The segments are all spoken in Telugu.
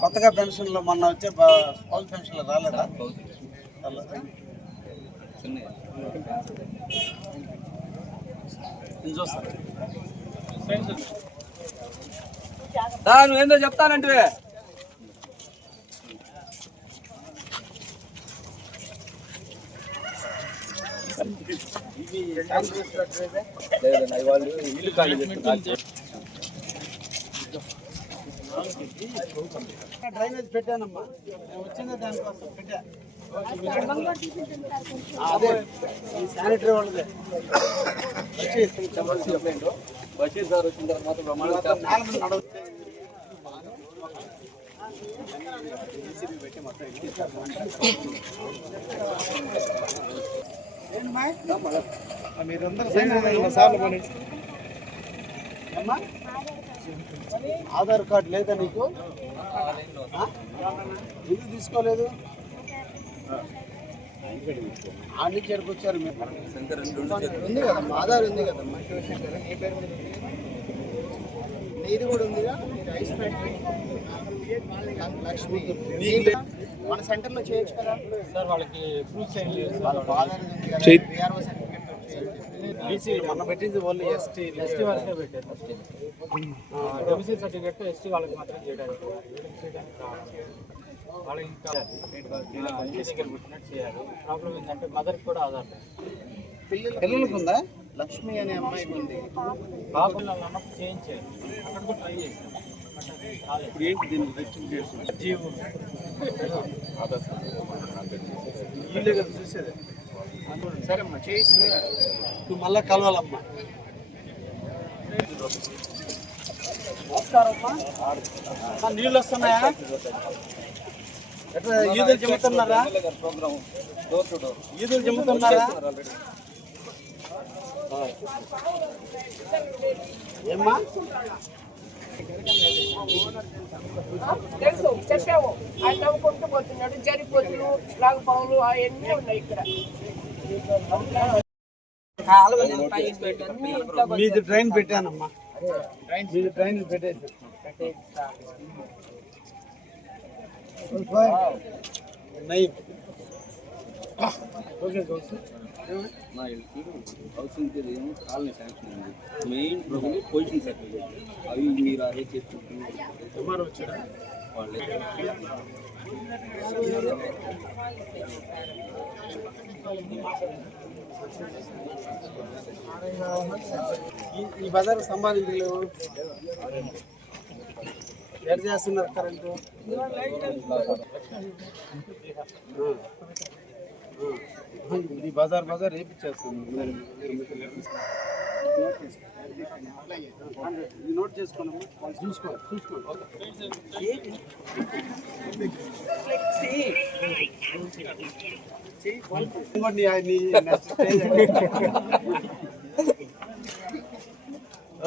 కొత్తగా పెన్షన్లు మొన్న వచ్చే బ- పెన్షన్లు రాలేదా? నేను చూస్తాను నువ్వేందో చెప్తానంటే వాళ్ళు ఇల్లు ఖాళీ చేస్తున్నారు డ్రైనేజ్ పెట్టానమ్మా. నేను వచ్చింది దానికోసం పెట్టా. అదే. ఈ శానిటరీ వాళ్ళదే. వచ్చి బషీర్ సార్ వచ్చిన తర్వాత బ్రహ్మాండంగా నడవ మీరందరూ సైన్ సార్లు పని అమ్మా ఆధార్ కార్డు లేదా నీకు? ఎందుకు తీసుకోలేదు. ఆడి వచ్చారు చేతులు ఉంది కదమ్మా ఆధార్ ఉంది మీద నీది కూడా ఉందిగా? Ice factory. లక్ష్మి. మన సెంటర్లో చేయొచ్చు కదా సార్ వాళ్ళకి ఏం లేదు వాళ్ళ ఫాదర్ ఉంది కదా బీఆర్ఓ సర్టిఫికేట్ బీసీ మొన్న పెట్టింది ఓన్లీ ఎస్టీ ఎస్టీ వరకే పెట్టారు. డొమిసైల్ సర్టిఫికేట్ ఎస్టీ వాళ్ళకి మాత్రం చేయడానికి. వీళ్ళకి వాళ్ళకి ఇంకా పెట్టినట్టు చేయాలి. ప్రాబ్లం ఏంటంటే మదర్కి కూడా ఆధార్. పిల్లలకు ఉందా? లక్ష్మి అనే అమ్మాయికి ఉంది. బాబు అన్నప్పుడు చేయించారు. అక్కడ కూడా ట్రై చేశాను బట్ అది కాలేదు ఇప్పుడు ఏంటి దీన్ని వీళ్ళే కదా చూసేది సరే అమ్మా చేసి నువ్వు మళ్ళా కలవాలమ్మా నమస్కారమ్మా అమ్మా, నీళ్ళు వస్తున్నాయా ఎట్లా ఈదులు చెబుతున్నారా ప్రోగ్రామ్ డోర్ టు డోర్ ఈదులు చెబుతున్నారా ఏమ్మా తెలుసు చెప్పాము. ఆయన నవ్వుకుంటూ పోతున్నాడు జరిపోతులు రాగపాములు అవన్నీ ఉన్నాయి ఇక్కడ. మీది ట్రైన్ పెట్టానమ్మా. మీది ట్రైన్ పెట్టేసి. ఓకే. మా ఇంటికి హౌసింగ్ ఏమో కాలనీ శాంక్షన్ ఉంది మెయిన్ ప్రాబ్లమ్ పొజిషన్ సర్టిఫికేట్ అవి మీరు అదే చేసుకుంటున్నారు వాళ్ళే ఈ- బజార్ సంబంధించి ఎక్కడ చేస్తున్నారు కరెంటు ఈ బజార్ బజార్ రేపిచ్చేస్తాను నోట్ చేసుకోండి. చూసుకో చూసుకోండి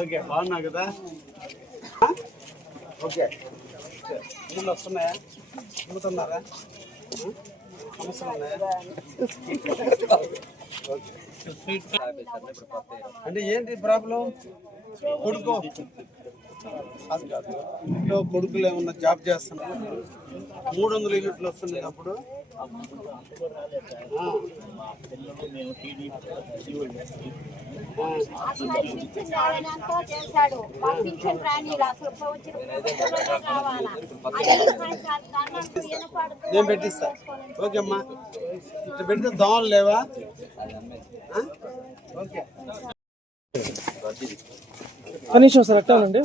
ఓకే బాగున్నా కదా? ఓకే. నీళ్ళు వస్తున్నాయా? అమ్ముతున్నారా? అంటే ఏంటి ప్రాబ్లం? కొడుకు. ఇంట్లో కొడుకులు ఏమన్నా జాబ్ చేస్తున్నారు? మూడు వందల యూనిట్లు వస్తున్నాయి అప్పుడు. చేశాడు అసలు వచ్చిన నేను పెట్టిస్తా. ఓకే అమ్మా. ఇట్లా పెడితే దోమలు లేవా? ఆ? ఓకే కనీసం సార్ ఎట్టాలండి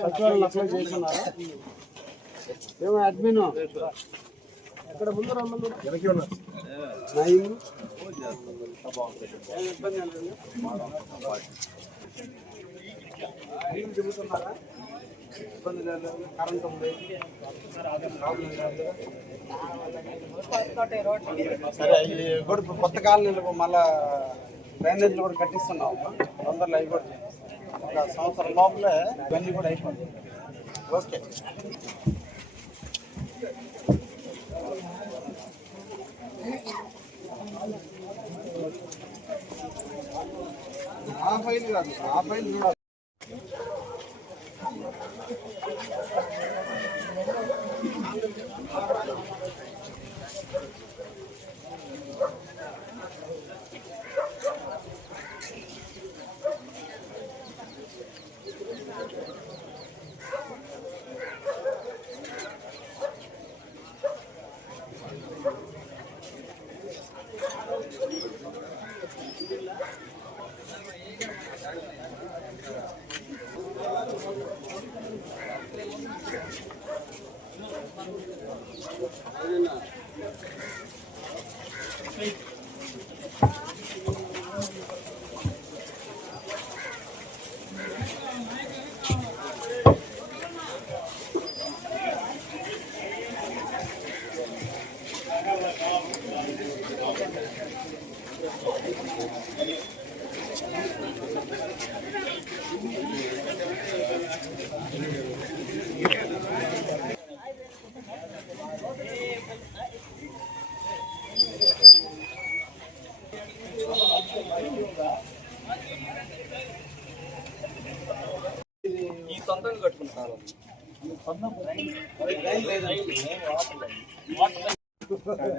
సచివాలయం అప్లై చేస్తున్నారా? ఏమో అడ్మిన్. ఎక్కడ ముందు రమ్మను నైన్ ఏం ఇబ్బంది లేదు. కరెంట్ ఉంది. సరే అవి కూడా కొత్త కాలనీలకు మళ్ళా డ్రైనేజీలు కూడా కట్టిస్తున్నాం తొందరలో అవి కూడా. ఒక సంవత్సరం లోపలే ఇవన్నీ కూడా అయిపోతాయి. ఓకే. ఫైల్ కాదు. ఆ ఫైల్ చూడాలి.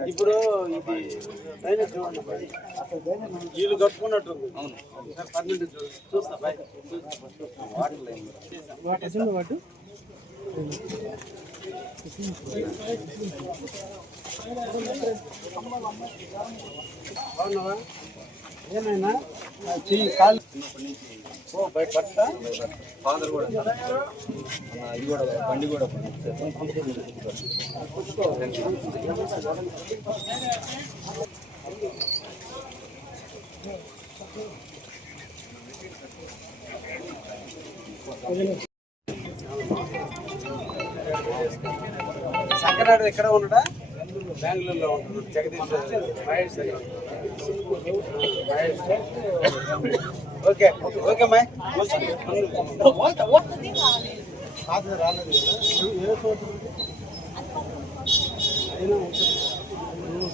ఇప్పుడు ఇది డ్రైనేజ్ చూడండి. వీళ్ళు కట్టుకున్నట్టు అవును. చూ- చూస్తా బాయ్ వాటర్ లైన్ బాగున్నావా? ఏమైనా? నా చెయ్యి కాలు. ఓ బయట ఫాదర్ కూడా ఇది కూడా బండి కూడా సంకనాడు ఎక్కడ ఉండడా బెంగళూరులో ఉంటున్నాడు మహేష్ ఓకే ఓకే రాలేదు ఉంటుంది.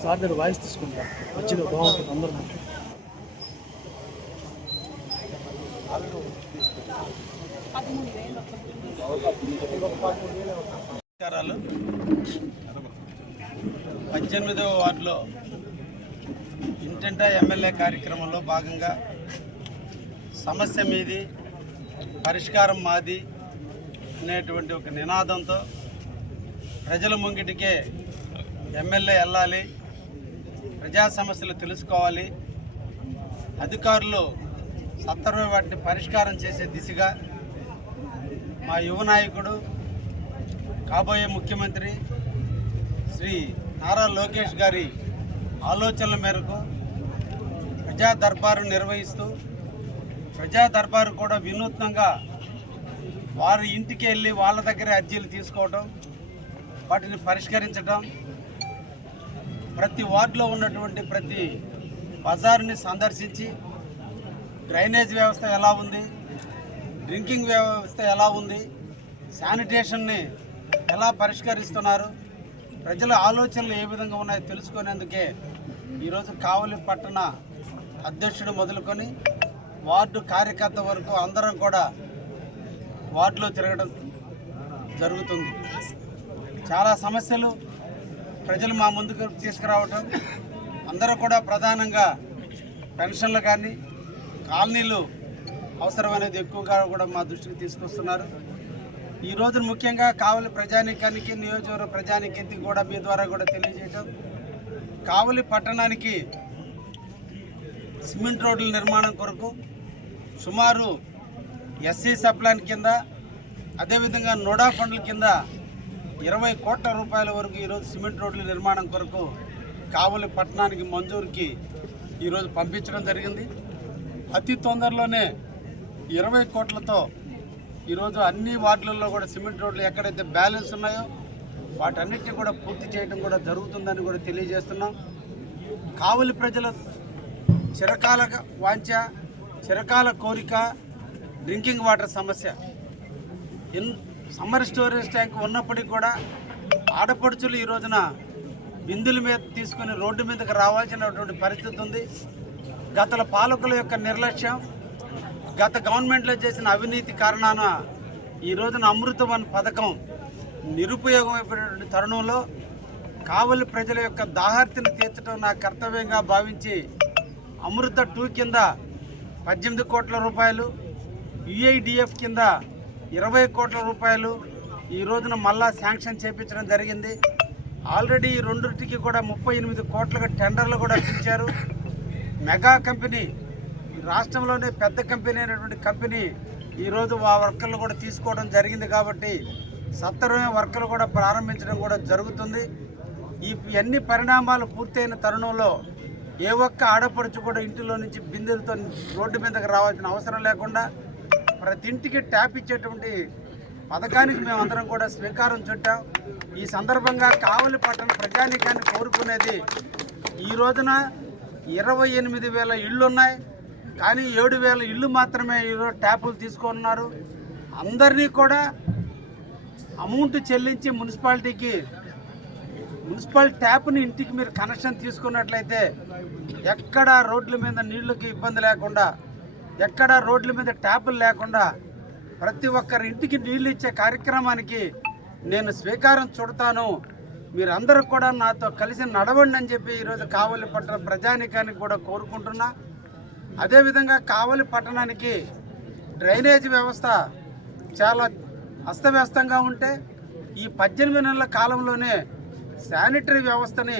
సార్ వాయిస్ తీసుకుంటా. మధ్యలో బాగుంటుంది అందరూ నమస్కారాలు. పద్దెనిమిదవ వార్డులో ఇంటింటా ఎమ్మెల్యే కార్యక్రమంలో భాగంగా సమస్య మీది పరిష్కారం మాది అనేటువంటి ఒక నినాదంతో ప్రజల ముంగిటికే ఎమ్మెల్యే వెళ్ళాలి ప్రజా సమస్యలు తెలుసుకోవాలి అధికారులు సత్వరమే వాటిని పరిష్కారం చేసే దిశగా మా యువ నాయకుడు కాబోయే ముఖ్యమంత్రి శ్రీ నారా లోకేష్ గారి ఆలోచనల మేరకు ప్రజా దర్బారు నిర్వహిస్తూ ప్రజా దర్బారు కూడా వినూత్నంగా వారి ఇంటికి వెళ్ళి వాళ్ళ దగ్గర అర్జీలు తీసుకోవడం వాటిని పరిష్కరించడం ప్రతి వార్డులో ఉన్నటువంటి ప్రతి బజార్ని సందర్శించి డ్రైనేజ్ వ్యవస్థ ఎలా ఉంది డ్రింకింగ్ వ్యవస్థ ఎలా ఉంది శానిటేషన్ని ఎలా పరిష్కరిస్తున్నారు ప్రజల ఆలోచనలు ఏ విధంగా ఉన్నాయో తెలుసుకునేందుకే ఈరోజు కావలి పట్టణ అధ్యక్షుడు మొదలుకొని వార్డు కార్యకర్త వరకు అందరం కూడా వార్డులో తిరగడం జరుగుతుంది. చాలా సమస్యలు ప్రజలు మా ముందుకు తీసుకురావటం అందరూ కూడా ప్రధానంగా పెన్షన్లు కానీ కాలనీలు అవసరమనేది ఎక్కువగా కూడా మా దృష్టికి తీసుకొస్తున్నారు. ఈ రోజు ముఖ్యంగా కావలి ప్రజానికానికి నియోజకవర్గ ప్రజానికానికి కూడా మీ ద్వారా కూడా తెలియజేయటం కావలి పట్టణానికి సిమెంట్ రోడ్ల నిర్మాణం కొరకు సుమారు ఎస్సీ సప్లాన్ కింద అదేవిధంగా నోడా ఫండ్ల కింద ఇరవై కోట్ల రూపాయల వరకు ఈరోజు సిమెంట్ రోడ్ల నిర్మాణం కొరకు కావలి పట్టణానికి మంజూరుకి ఈరోజు పంపించడం జరిగింది. అతి తొందరలోనే ఇరవై కోట్లతో ఈరోజు అన్ని వార్డులలో కూడా సిమెంట్ రోడ్లు ఎక్కడైతే బ్యాలెన్స్ ఉన్నాయో వాటన్నిటిని కూడా పూర్తి చేయడం కూడా జరుగుతుందని కూడా తెలియజేస్తున్నాం. కావలి ప్రజల చిరకాల వాంఛ చిరకాల కోరిక డ్రింకింగ్ వాటర్ సమస్య. ఇన్ సమ్మర్ స్టోరేజ్ ట్యాంక్ ఉన్నప్పటికీ కూడా ఆడపడుచులు ఈ రోజున బిందుల మీద తీసుకుని రోడ్డు మీదకి రావాల్సినటువంటి పరిస్థితి ఉంది. గతల పాలకుల యొక్క నిర్లక్ష్యం గత గవర్నమెంట్లో చేసిన అవినీతి కారణాన ఈ రోజున అమృతవన్ పథకం నిరుపయోగమైపోయినటువంటి తరుణంలో కావలి ప్రజల యొక్క దాహార్తిని తీర్చడం నా కర్తవ్యంగా భావించి అమృత టూ కింద పద్దెనిమిది కోట్ల రూపాయలు యుఐడిఎఫ్ కింద ఇరవై కోట్ల రూపాయలు ఈ రోజున మళ్ళా శాంక్షన్ చేపించడం జరిగింది. ఆల్రెడీ రెండింటికి కూడా ముప్పై ఎనిమిది కోట్లుగా టెండర్లు కూడా ఇచ్చారు మెగా కంపెనీ రాష్ట్రంలోనే పెద్ద కంపెనీ అయినటువంటి కంపెనీ ఈరోజు ఆ వర్కర్లు కూడా తీసుకోవడం జరిగింది కాబట్టి సత్వరమే వర్కర్లు కూడా ప్రారంభించడం కూడా జరుగుతుంది. ఈ అన్ని పరిణామాలు పూర్తయిన తరుణంలో ఏ ఒక్క ఆడపడుచు కూడా ఇంటిలో నుంచి బిందెలతో రోడ్డు మీదకి రావాల్సిన అవసరం లేకుండా ప్రతి ఇంటికి ట్యాప్ ఇచ్చేటువంటి పథకానికి మేమందరం కూడా స్వీకారం చుట్టాం. ఈ సందర్భంగా కావలి పట్టణ ప్రజానీకాన్ని కోరుకునేది ఈ రోజున ఇరవై ఎనిమిది వేల ఇళ్ళు ఉన్నాయి కానీ ఏడు వేల ఇళ్ళు మాత్రమే ఈరోజు ట్యాపులు తీసుకున్నారు అందరినీ కూడా అమౌంట్ చెల్లించి మున్సిపాలిటీకి మున్సిపల్ ట్యాప్ని ఇంటికి మీరు కనెక్షన్ తీసుకున్నట్లయితే ఎక్కడ రోడ్ల మీద నీళ్ళకి ఇబ్బంది లేకుండా ఎక్కడ రోడ్ల మీద ట్యాపులు లేకుండా ప్రతి ఒక్కరి ఇంటికి నీళ్ళు ఇచ్చే కార్యక్రమానికి నేను స్వీకారం చుడతాను. మీరందరూ కూడా నాతో కలిసి నడవండి అని చెప్పి ఈరోజు కావలి పట్టణ ప్రజానికానికి కూడా కోరుకుంటున్నా. అదేవిధంగా కావలి పట్టణానికి డ్రైనేజ్ వ్యవస్థ చాలా అస్తవ్యస్తంగా ఉంటే ఈ పద్దెనిమిది నెలల కాలంలోనే శానిటరీ వ్యవస్థని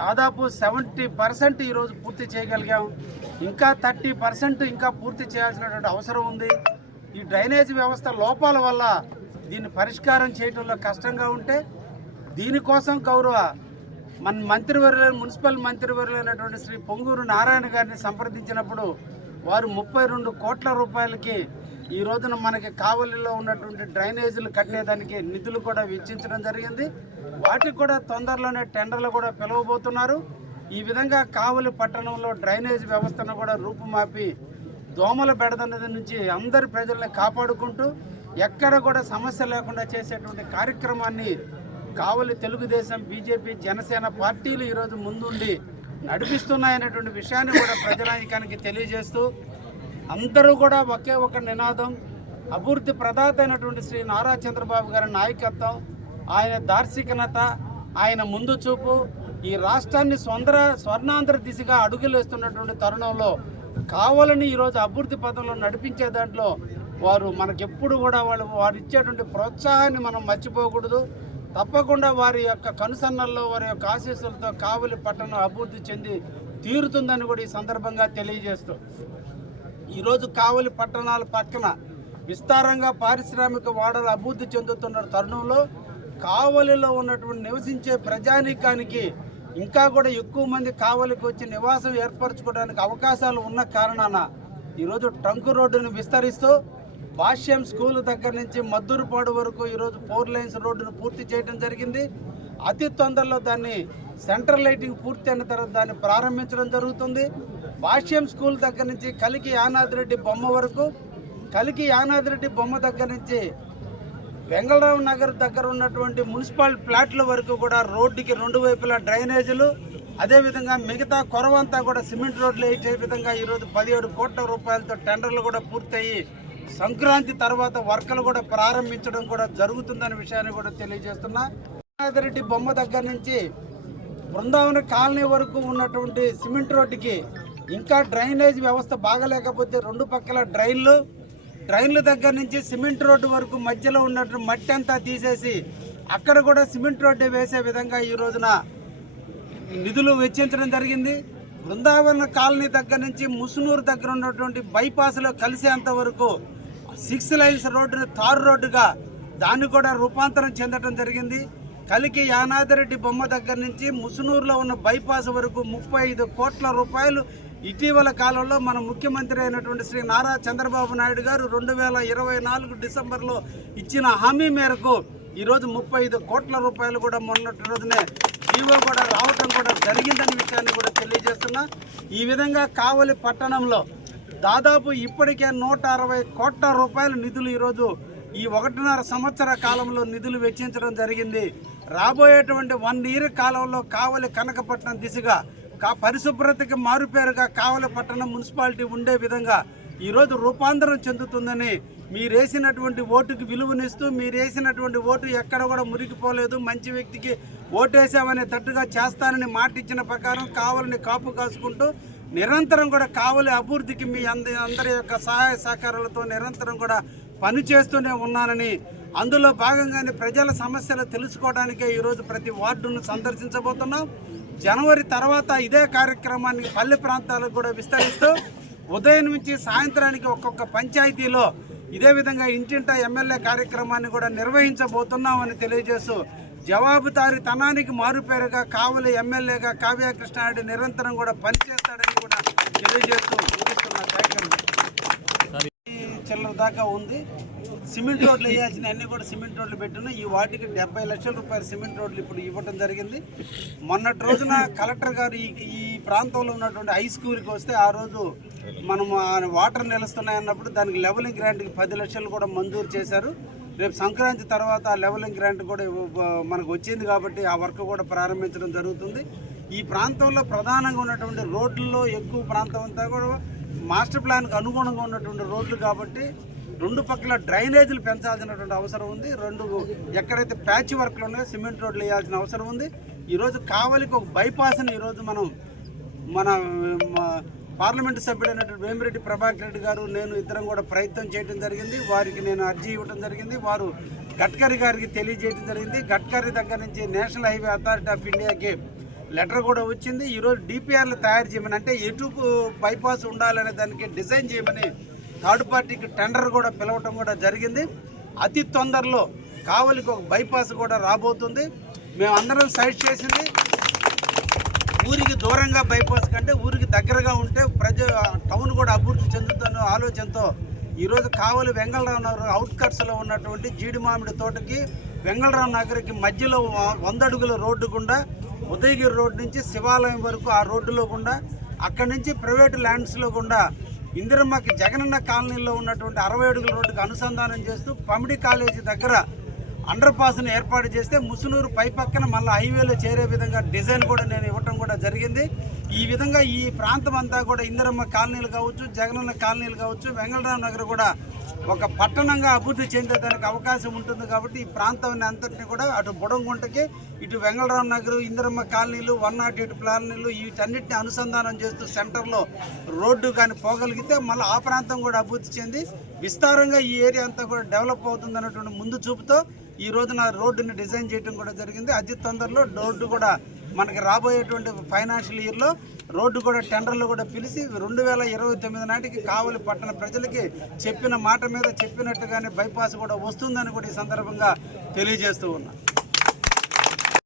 దాదాపు సెవెంటీ పర్సెంట్ ఈరోజు పూర్తి చేయగలిగాం. ఇంకా థర్టీ పర్సెంట్ ఇంకా పూర్తి చేయాల్సినటువంటి అవసరం ఉంది. ఈ డ్రైనేజ్ వ్యవస్థ లోపాల వల్ల దీన్ని పరిష్కారం చేయడంలో కష్టంగా ఉంటే దీనికోసం గౌరవ మన మంత్రివర్యులైన మున్సిపల్ మంత్రివర్యులైనటువంటి శ్రీ పొంగూరు నారాయణ గారిని సంప్రదించినప్పుడు వారు ముప్పై రెండు కోట్ల రూపాయలకి ఈ రోజున మనకి కావలిలో ఉన్నటువంటి డ్రైనేజీలు కట్టేదానికి నిధులు కూడా వెచ్చించడం జరిగింది. వాటికి కూడా తొందరలోనే టెండర్లు కూడా పిలవబోతున్నారు. ఈ విధంగా కావలి పట్టణంలో డ్రైనేజ్ వ్యవస్థను కూడా రూపుమాపి దోమల బెడదన్నది నుంచి అందరి ప్రజల్ని కాపాడుకుంటూ ఎక్కడ కూడా సమస్య లేకుండా చేసేటువంటి కార్యక్రమాన్ని కావలి తెలుగుదేశం బీజేపీ జనసేన పార్టీలు ఈరోజు ముందుండి నడిపిస్తున్నాయనేటువంటి విషయాన్ని కూడా ప్రజానాయకానికి తెలియజేస్తూ అందరూ కూడా ఒకే ఒక నినాదం అభివృద్ధి ప్రదాత అయినటువంటి శ్రీ నారా చంద్రబాబు గారి నాయకత్వం ఆయన దార్శికనత ఆయన ముందు చూపు ఈ రాష్ట్రాన్ని స్వంద్ర స్వర్ణాంధ్ర దిశగా అడుగులేస్తున్నటువంటి తరుణంలో కావాలని ఈరోజు అభివృద్ధి పదంలో నడిపించే దాంట్లో వారు మనకెప్పుడు కూడా వాళ్ళు వారు ఇచ్చేటువంటి ప్రోత్సాహాన్ని మనం మర్చిపోకూడదు. తప్పకుండా వారి యొక్క కనుసన్నల్లో వారి యొక్క ఆశీస్సులతో కావలి పట్టణం అభివృద్ధి చెంది తీరుతుందని కూడా ఈ సందర్భంగా తెలియజేస్తూ ఈరోజు కావలి పట్టణాల పక్కన విస్తారంగా పారిశ్రామిక వాడలు అభివృద్ధి చెందుతున్న తరుణంలో కావలిలో ఉన్నటువంటి నివసించే ప్రజానీకానికి ఇంకా కూడా ఎక్కువ మంది కావలికి వచ్చి నివాసం ఏర్పరచుకోవడానికి అవకాశాలు ఉన్న కారణాన ఈరోజు ట్రంక్ రోడ్డును విస్తరిస్తూ భాష్యం స్కూల్ దగ్గర నుంచి మద్దూరుపాడు వరకు ఈరోజు ఫోర్ లైన్స్ రోడ్డును పూర్తి చేయడం జరిగింది. అతి తొందరలో దాన్ని సెంట్రల్ లైటింగ్ పూర్తి అయిన తర్వాత దాన్ని ప్రారంభించడం జరుగుతుంది. భాష్యం స్కూల్ దగ్గర నుంచి కలికి యానాదిరెడ్డి బొమ్మ వరకు కలికి యానాదిరెడ్డి బొమ్మ దగ్గర నుంచి వెంగళరావు నగర్ దగ్గర ఉన్నటువంటి మున్సిపల్ ప్లాట్ల వరకు కూడా రోడ్డుకి రెండు వైపులా డ్రైనేజీలు అదేవిధంగా మిగతా కొరవంతా కూడా సిమెంట్ రోడ్లు వేసే విధంగా ఈరోజు పదిహేడు కోట్ల రూపాయలతో టెండర్లు కూడా పూర్తయి సంక్రాంతి తర్వాత వర్కలు కూడా ప్రారంభించడం కూడా జరుగుతుందనే విషయాన్ని కూడా తెలియజేస్తున్నా. రెడ్డి బొమ్మ దగ్గర నుంచి బృందావన కాలనీ వరకు ఉన్నటువంటి సిమెంట్ రోడ్డుకి ఇంకా డ్రైనేజ్ వ్యవస్థ బాగలేకపోతే రెండు పక్కల డ్రైన్లు డ్రైన్ల దగ్గర నుంచి సిమెంట్ రోడ్డు వరకు మధ్యలో ఉన్నట్టు మట్టి అంతా తీసేసి అక్కడ కూడా సిమెంట్ రోడ్డు వేసే విధంగా ఈ రోజున నిధులు వెచ్చించడం జరిగింది. బృందావన కాలనీ దగ్గర నుంచి ముసునూరు దగ్గర ఉన్నటువంటి బైపాస్లో కలిసేంత వరకు సిక్స్ లైన్స్ రోడ్డును తారు రోడ్డుగా దాన్ని కూడా రూపాంతరం చెందడం జరిగింది. కలికి యానాదిరెడ్డి బొమ్మ దగ్గర నుంచి ముసునూరులో ఉన్న బైపాస్ వరకు ముప్పై ఐదు కోట్ల రూపాయలు ఇటీవల కాలంలో మన ముఖ్యమంత్రి అయినటువంటి శ్రీ నారా చంద్రబాబు నాయుడు గారు రెండు వేల ఇరవై నాలుగు డిసెంబర్లో ఇచ్చిన హామీ మేరకు ఈరోజు ముప్పై ఐదు కోట్ల రూపాయలు కూడా మొన్నటి రోజునే జీవో కూడా రావటం కూడా జరిగిందనే విషయాన్ని కూడా తెలియజేస్తున్నా. ఈ విధంగా కావలి పట్టణంలో దాదాపు ఇప్పటికే నూట అరవై కోట్ల రూపాయల నిధులు ఈరోజు ఈ ఒకటిన్నర సంవత్సర కాలంలో నిధులు వెచ్చించడం జరిగింది. రాబోయేటువంటి వన్ ఇయర్ కాలంలో కావలి కనకపట్నం దిశగా కా పరిశుభ్రతకి మారుపేరుగా కావల పట్టణం మున్సిపాలిటీ ఉండే విధంగా ఈరోజు రూపాంతరం చెందుతుందని మీరు వేసినటువంటి ఓటుకి విలువనిస్తూ మీరు వేసినటువంటి ఓటు ఎక్కడ కూడా మురికిపోలేదు మంచి వ్యక్తికి ఓటేసామనే తట్టుగా చేస్తానని మాట ఇచ్చిన ప్రకారం కావాలని కాపు కాసుకుంటూ నిరంతరం కూడా కావలి అభివృద్ధికి మీ అంద అందరి యొక్క సహాయ సహకారాలతో నిరంతరం కూడా పనిచేస్తూనే ఉన్నానని అందులో భాగంగానే ప్రజల సమస్యలు తెలుసుకోవడానికే ఈరోజు ప్రతి వార్డును సందర్శించబోతున్నాం. జనవరి తర్వాత ఇదే కార్యక్రమాన్ని పల్లె ప్రాంతాలకు కూడా విస్తరిస్తూ ఉదయం నుంచి సాయంత్రానికి ఒక్కొక్క పంచాయతీలో ఇదే విధంగా ఇంటింట ఎమ్మెల్యే కార్యక్రమాన్ని కూడా నిర్వహించబోతున్నామని తెలియజేస్తూ జవాబుదారీతనానికి మారుపేరుగా కావలి ఎమ్మెల్యేగా కావ్య కృష్ణారెడ్డి నిరంతరం కూడా పనిచేస్తాడని కూడా తెలియజేస్తూ చిల్లర దాకా ఉంది. సిమెంట్ రోడ్లు వేయాల్సిన అన్ని కూడా సిమెంట్ రోడ్లు పెట్టిన ఈ వాటికి డెబ్బై లక్షల రూపాయల సిమెంట్ రోడ్లు ఇప్పుడు ఇవ్వడం జరిగింది. మొన్నటి రోజున కలెక్టర్ గారు ఈ ఈ ప్రాంతంలో ఉన్నటువంటి హై స్కూల్కి వస్తే ఆ రోజు మనం వాటర్ నిలుస్తున్నాయన్నప్పుడు దానికి లెవెలింగ్ గ్రాంట్కి పది లక్షలు కూడా మంజూరు చేశారు. రేపు సంక్రాంతి తర్వాత ఆ లెవెలింగ్ గ్రాంట్ కూడా మనకు వచ్చింది కాబట్టి ఆ వర్క్ కూడా ప్రారంభించడం జరుగుతుంది. ఈ ప్రాంతంలో ప్రధానంగా ఉన్నటువంటి రోడ్లలో ఎక్కువ ప్రాంతం అంతా కూడా మాస్టర్ ప్లాన్కి అనుగుణంగా ఉన్నటువంటి రోడ్లు కాబట్టి రెండు పక్కల డ్రైనేజీలు పెంచాల్సినటువంటి అవసరం ఉంది. రెండు ఎక్కడైతే ప్యాచ్ వర్క్లు ఉన్నాయో సిమెంట్ రోడ్లు వేయాల్సిన అవసరం ఉంది. ఈరోజు కావలికి ఒక బైపాస్ని ఈరోజు మనం మన పార్లమెంటు సభ్యుడైనటువంటి వేమిరెడ్డి ప్రభాకర్ రెడ్డి గారు నేను ఇద్దరం కూడా ప్రయత్నం చేయడం జరిగింది. వారికి నేను అర్జీ ఇవ్వడం జరిగింది. వారు గడ్కరీ గారికి తెలియజేయడం జరిగింది. గడ్కరీ దగ్గర నుంచి నేషనల్ హైవే అథారిటీ ఆఫ్ ఇండియాకి లెటర్ కూడా వచ్చింది. ఈరోజు డిపిఆర్లు తయారు చేయమని అంటే ఎటు బైపాస్ ఉండాలనే దానికి డిజైన్ చేయమని థర్డ్ పార్టీకి టెండర్ కూడా పిలవటం కూడా జరిగింది. అతి తొందరలో కావలికి ఒక బైపాస్ కూడా రాబోతుంది. మేమందరం సైడ్ చేసింది. ఊరికి దూరంగా బైపాస్ కంటే ఊరికి దగ్గరగా ఉంటే ప్రజ టౌన్ కూడా అభివృద్ధి చెందుతున్న ఆలోచనతో ఈరోజు కావలి వెంగళరావు నగర్ అవుట్కట్స్లో ఉన్నటువంటి జీడి మామిడి తోటకి వెంగళరావు నగర్కి మధ్యలో వందడుగుల వంద అడుగుల రోడ్డు గుండా ఉదయగిరి రోడ్డు నుంచి శివాలయం వరకు ఆ రోడ్డులో గుండా అక్కడి నుంచి ప్రైవేట్ ల్యాండ్స్లో గుండా ఇందిరమ్మకి జగనన్న కాలనీలో ఉన్నటువంటి అరవై అడుగుల రోడ్డుకి అనుసంధానం చేస్తూ పమిడి కాలేజీ దగ్గర అండర్ పాస్ను ఏర్పాటు చేస్తే ముసునూరు పై పక్కన మళ్ళీ హైవేలో చేరే విధంగా డిజైన్ కూడా నేను ఇవ్వటం కూడా జరిగింది. ఈ విధంగా ఈ ప్రాంతం అంతా కూడా ఇందిరమ్మ కాలనీలు కావచ్చు జగనన్న కాలనీలు కావచ్చు వెంగళరావు నగర్ కూడా ఒక పట్టణంగా అభివృద్ధి చెందేదానికి అవకాశం ఉంటుంది కాబట్టి ఈ ప్రాంతాన్ని అంతటిని కూడా అటు బుడంగుంటకి ఇటు వెంగళరావు నగర్ ఇందిరమ్మ కాలనీలు వన్ నాట్ ఎయిట్ కాలనీలు వీటన్నిటిని అనుసంధానం చేస్తూ సెంటర్లో రోడ్డు కానీ పోగలిగితే మళ్ళీ ఆ ప్రాంతం కూడా అభివృద్ధి చెంది విస్తారంగా ఈ ఏరియా అంతా కూడా డెవలప్ అవుతుంది అన్నటువంటి ముందు చూపుతో ఈ రోజున రోడ్డుని డిజైన్ చేయడం కూడా జరిగింది. అతి తొందరలో రోడ్డు కూడా మనకి రాబోయేటువంటి ఫైనాన్షియల్ ఇయర్లో రోడ్డు కూడా టెండర్లు కూడా పిలిచి రెండు వేల ఇరవై తొమ్మిది నాటికి కావలి పట్టణ ప్రజలకి చెప్పిన మాట మీద చెప్పినట్టుగానే బైపాస్ కూడా వస్తుందని కూడా ఈ సందర్భంగా తెలియజేస్తూ ఉన్నా.